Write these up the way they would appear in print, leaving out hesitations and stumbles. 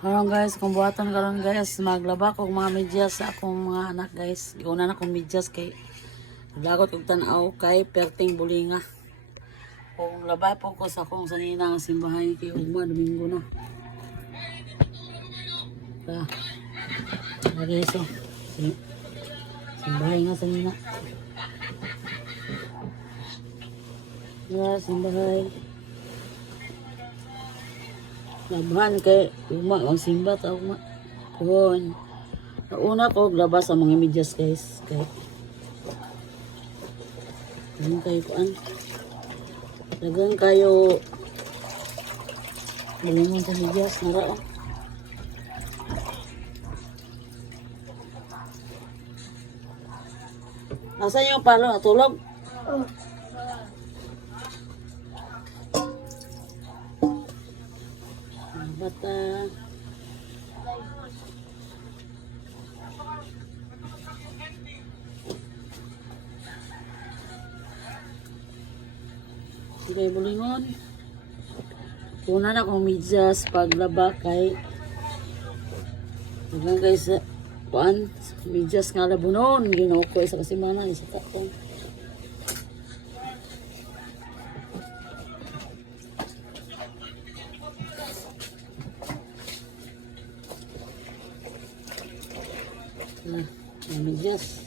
Karon guys, kung buhaton karon guys, maglaba ko mga medyas sa akong mga anak guys. Iuna na akong medyas kay lagot og tan-aw kay perting bulinga. Kung laba po ko sa akong sanina nga simbahan kay ugma Domingo na. Lagi so. Simbahan nga sanina. Simbahan. Labahan kay ugma ang simba ta ugma. Kun nauna ko labas sa mga medyas guys kay dagang kayo bulingon sa medyas nara oh. Nasaan yung palo natulog? Bata. Sige, bulingon. Una na kong medyas paglaba kay hanggang guys kuan medyas nga labunon ginoo ko isa kasi mana isa ka ko. Medyas.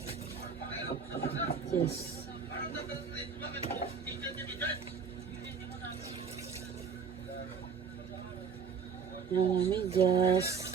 Yes. Yung medyas.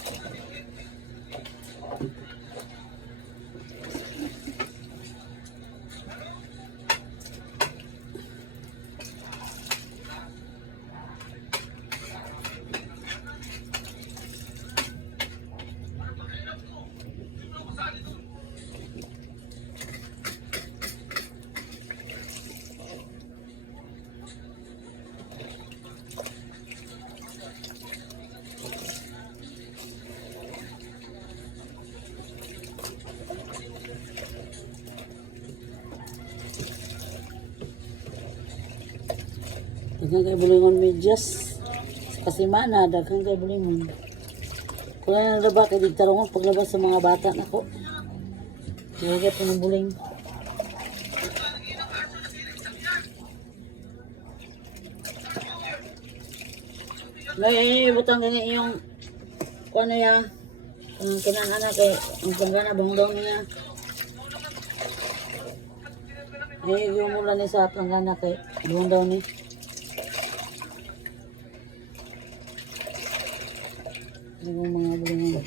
Daghang kay bulingon medyas. Kasi mana, daghang kay bulingon. Kung na laba kay digtarungon paglabas sa mga bata nako. Dili po ng buling. Lagi butang gani yung kuno ya. Ang kinahanglan kay ang panggana bangdong niya. Yung mula ni sa panggana kay bangdong ni. Yung mga bulingon.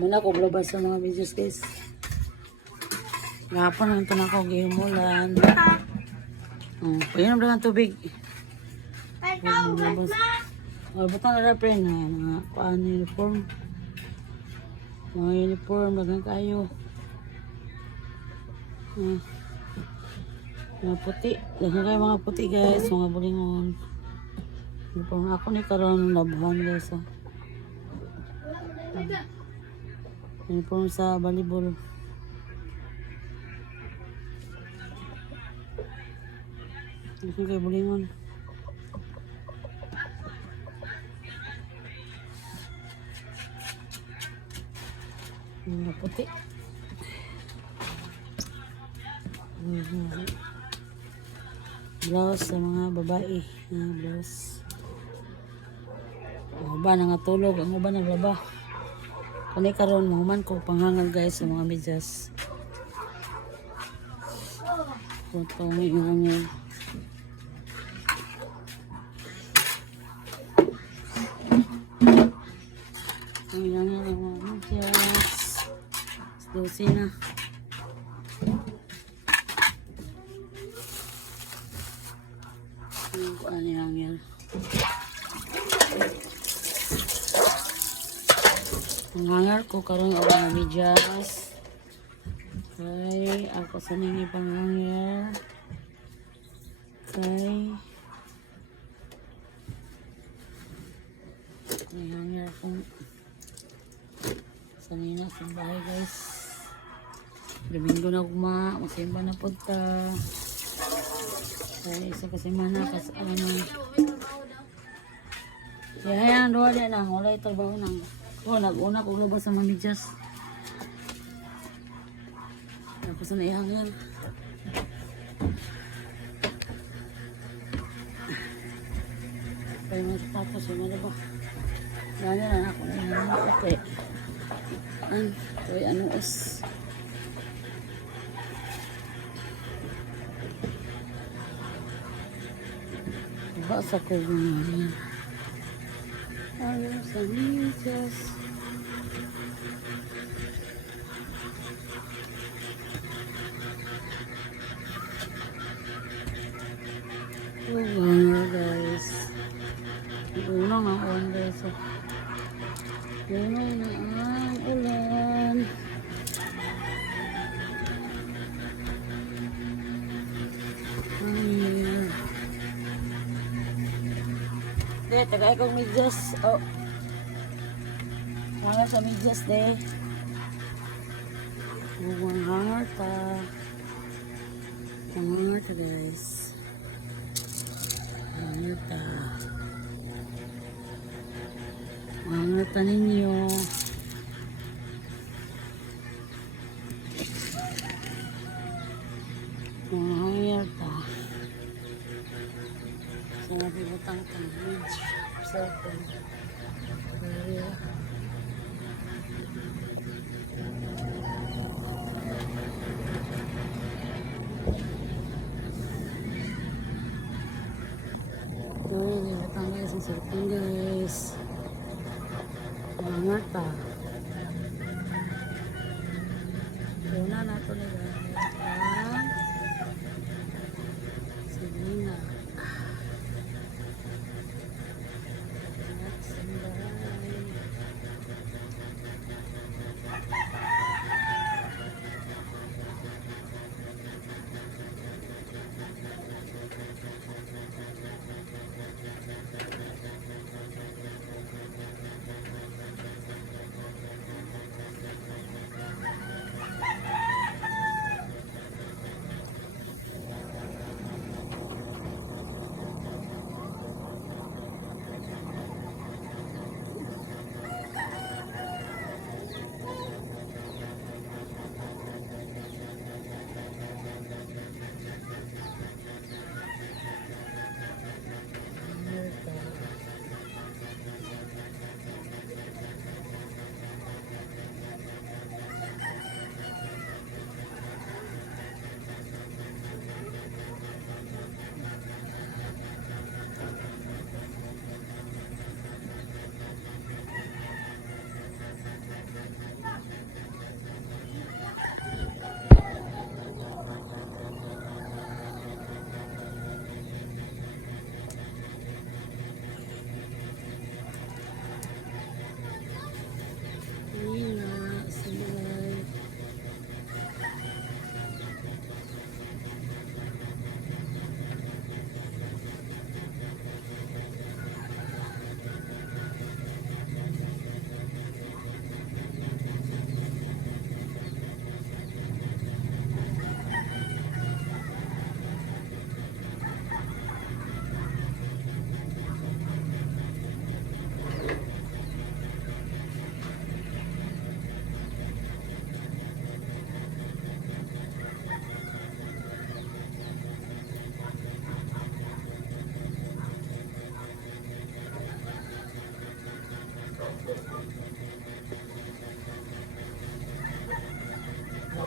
Muna ko labas sa mga videos guys. Gapon ang tanong ko gimulan. Painom lang ang tubig. Butang na rin na mga paano uniform. Mga uniform lagang kayo. Mga puti. Lagang kayo mga puti guys. Mga bulingon. Uniform ako ni karon labuhan guys. Uniform sa volleyball. Ito kayo bulingon. Mga puti. Blouse sa mga babae. Blouse. Ang uban nangatulog. Ang uban naglaba. Kani karon mahuman ko panghangal guys sa mga medyas. Ito may hangal. May hangal ang mga medyas. Dosi na. Ano yung hangal? Panghangar ko karon ang mga medyas. Kay ako sa nang ipanghangar. Kay hangar ko sa nina sa bahay guys. Domingo na ugma, masimba na punta. Kay isa kasi mana kas ano Kaya yan, doon din na. Wala trabaho na. Oh, nag-una ko lubas sa mamidyas. Tapos na ihangin. Kaya mga sapatos, yung ano ba? Ganya na ako na yung mga okay. Kaya ano is. Basa ko yung mga yan. Ayaw sa midyas. Oh, guys. Uno nga ulan guys. Uno na ang ulan. De, tagay kong medyas. Oh. Wala sa medyas de. Huwag hanger ta. Hanger ta guys. Hanger ta. Hanger ta ninyo. Hanger ta. Sabi butang ta. Cellphone. Guys, ang cellphone guys. Mga ta. Una na ito nila. Sige na.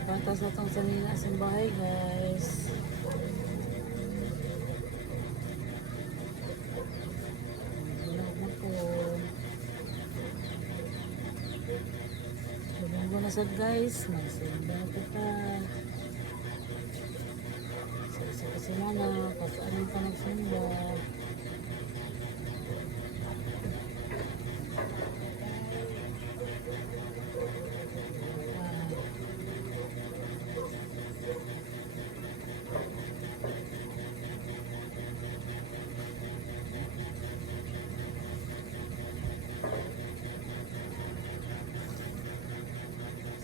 Pantas na itong sanina sa bahay guys. Bilang mo po. Bilang mo na sad guys. Magsimba na kita. Sa kasimana. Kasaanin ka nagsimba.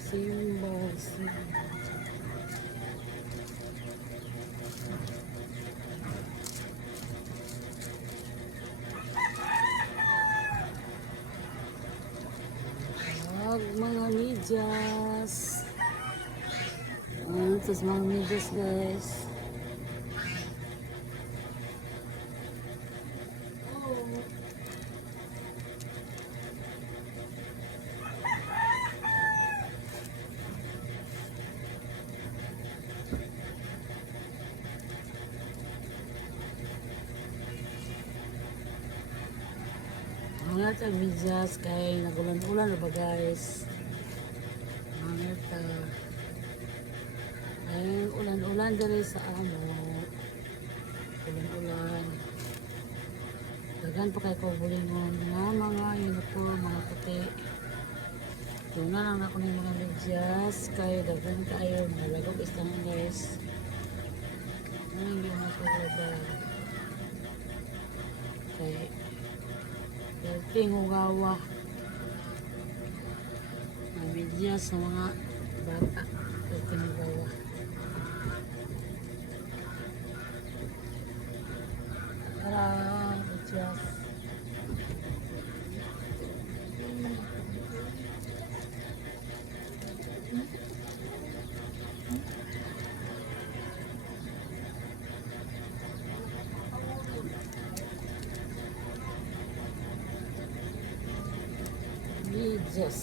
Symbols. mga medyas. Ayan, ito mga medyas guys. Mga tag medyas kay nagulan-ulan ba guys. Mga tag ay ulan-ulan diri sa amo. Ulan-ulan. Dagan pa kay ko bulingon nga mga uniform, mga puti. Doon na lang ako ng mga medyas kay dagan kayo mga lagok istangan guys. Hindi na ko ba kay tingugawa mga medyas sa mga bata tingugawa. Tara, medyas. Medyas.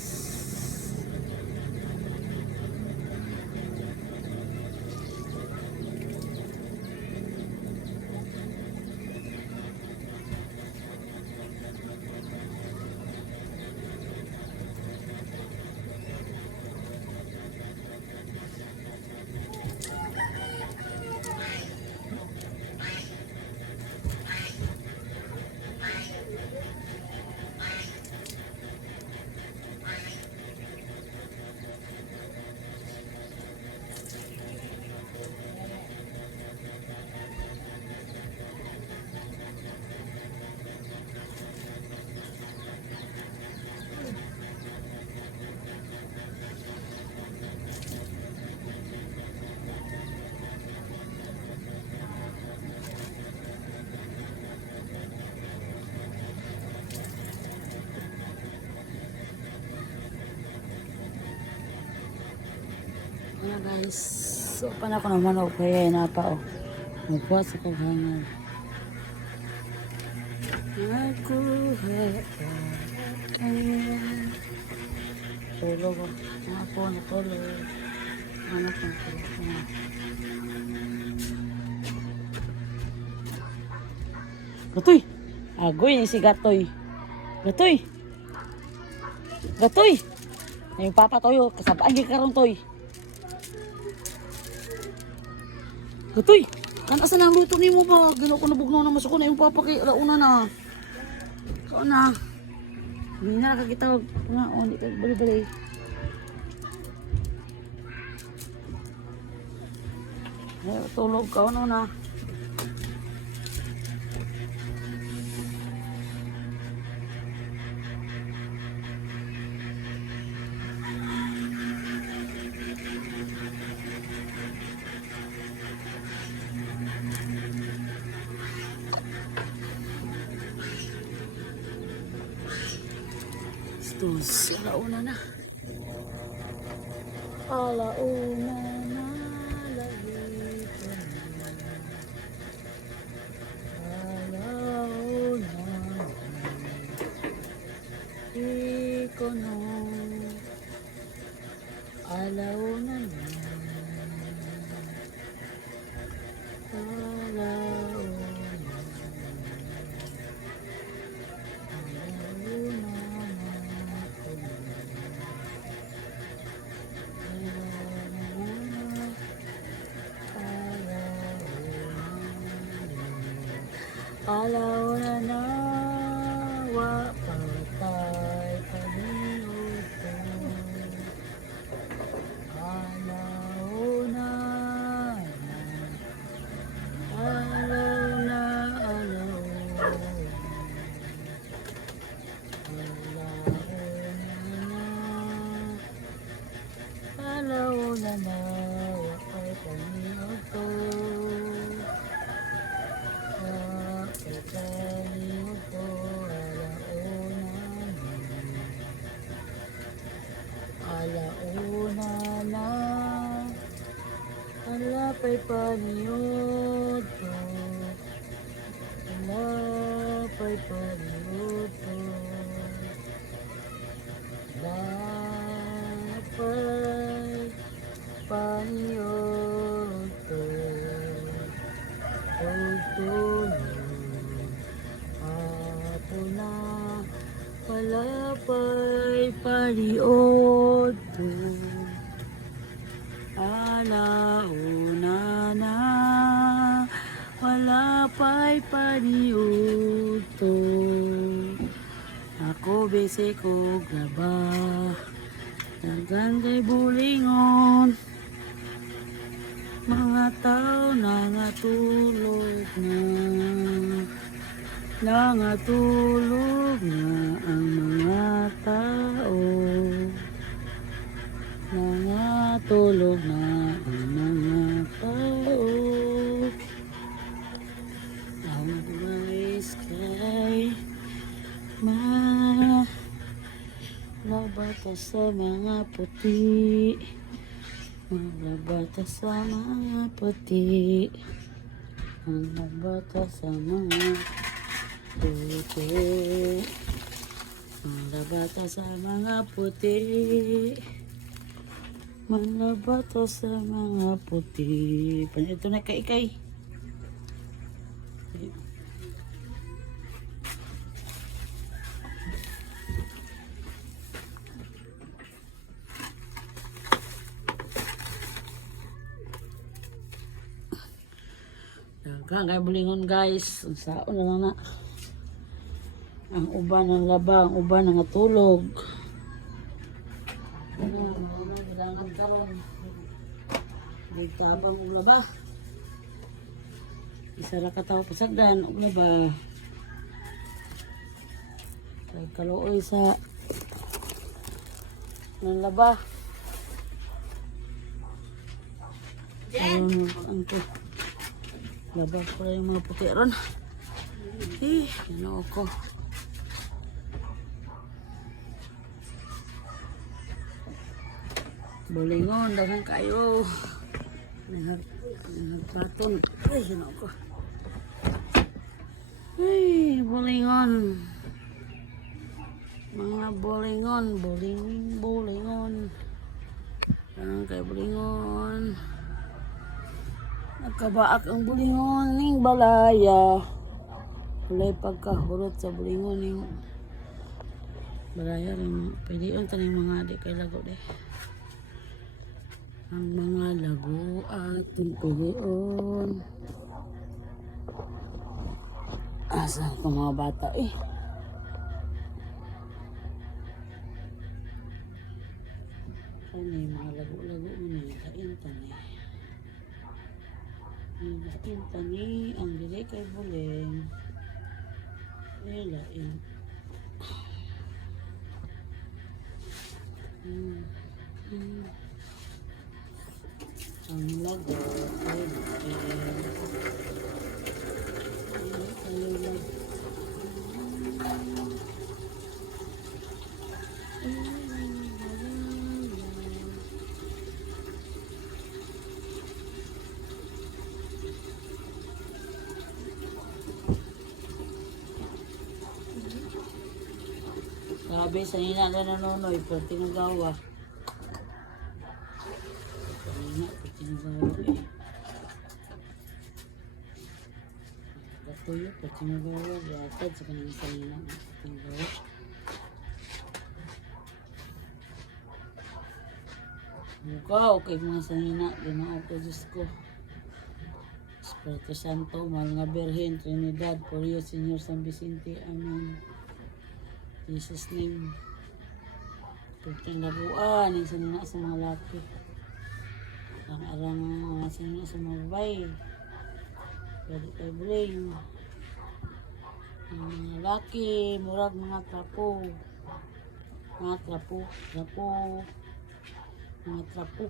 Ayan guys, so pana ko naman ako kaya inapa o. Magpuas ako hangar. Nakuha ka kaya. Tulog ako. Nga po, natulog. Anak ko natulog. Gatoy! Agoy ni si Gatoy. Gatoy! Gatoy! Ay, yung papa toyo, kasabaan yung karon toy. Gatoy, kan asa na ang luto ni mo ba? Gino ko nabugnaw na masukon na yung papa kay alauna na. Kao na. Hindi na nakakita nga o, hindi ka bali-bali. Tulog ka ano na. Tos, alauna na. Alauna na, lahi ko na. Alauna na, iko na. Alauna na. Alauna na, wa patay paniuto. Alauna na, alauna, alauna. Alauna na, wa patay paniuto. alauna na, alapay paniod ko, alapay paniod ko, alapay paniod ko, pagtulog, hapon na, palapay paniod ko, alauna na, palapay paniod ko. Ako bese ko graba, dagan kay bulingon, mga tao nangatulog na, nangatulog na ang mga tao, nangatulog na ang mga tao. Ang mga sky, malabata sa mga puti, malabata sa mga puti, malabata sa mga puti, malabata sa mga puti, malabata sa mga puti. Ito na kay. Kaya bulingon guys, ang saon na lang na. Ang uban ng laba, ang uban ng tulog. Kailangan karon. Tabang ang laba. Isa ra ka tawo pasagdan og laba. Kay kaluoy sa ng laba. Ang to. Laba ko yung mga puti ron. Ano ako. Bulingon, dagang kayo. Nagpaton. Ano ako. Bulingon. Mga bulingon. Bulingon. Dagang kayo bulingon. Nagkabaak ang bulingon ning balaya. Walay pagkahurot sa bulingon ning balaya rin. Pwede yun taning mga adik kay lago deh. Ang mga lago ating pilion. Asa ka mga bata eh. Ano yung mga lago-lago mo na kaintan eh. Ang tani, ang dili kay buleng. Lain. Ang lago ay sabi sa nina na nanonoy, pwede nagawa. Sa nina, pwede nagawa eh. Katuyo, pwede nagawa. Gatad sa kanang sa nina, pwede nagawa. Mukha, okay mga sa nina. Ginoo ko, Diyos ko. Espiritu Santo, Mahal nga Birhen, Trinidad, Purio, Señor San Vicente, Amen. Jesus name. Pagkang labuan, isa na sa mga laki. Ang arang mga sinina sa mga babae. Pwede kayo buling. Ang mga laki, murag mga trapo. Mga trapo. Mga trapo.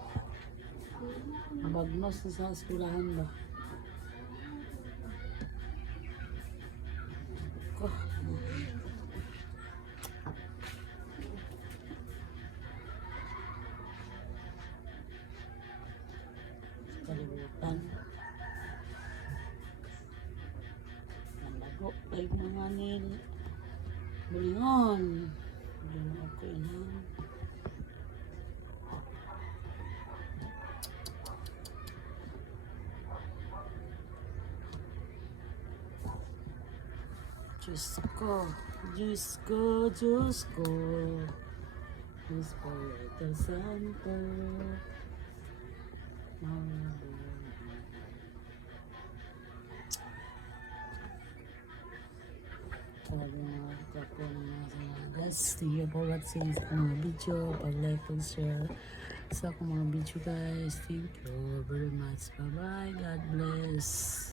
Bagnos na sa eskulahan ba? Yan. Nalago. Ay mga nil. Bulingon. Bulingon ako ilan. Diyos ko, Diyos ko, Diyos ko, Diyos ko, ito santo, sabi mga kako ng mga guys, thank you for watching sa mga video, pag-like and share sa akong mga video guys, thank you very much, bye bye, God bless.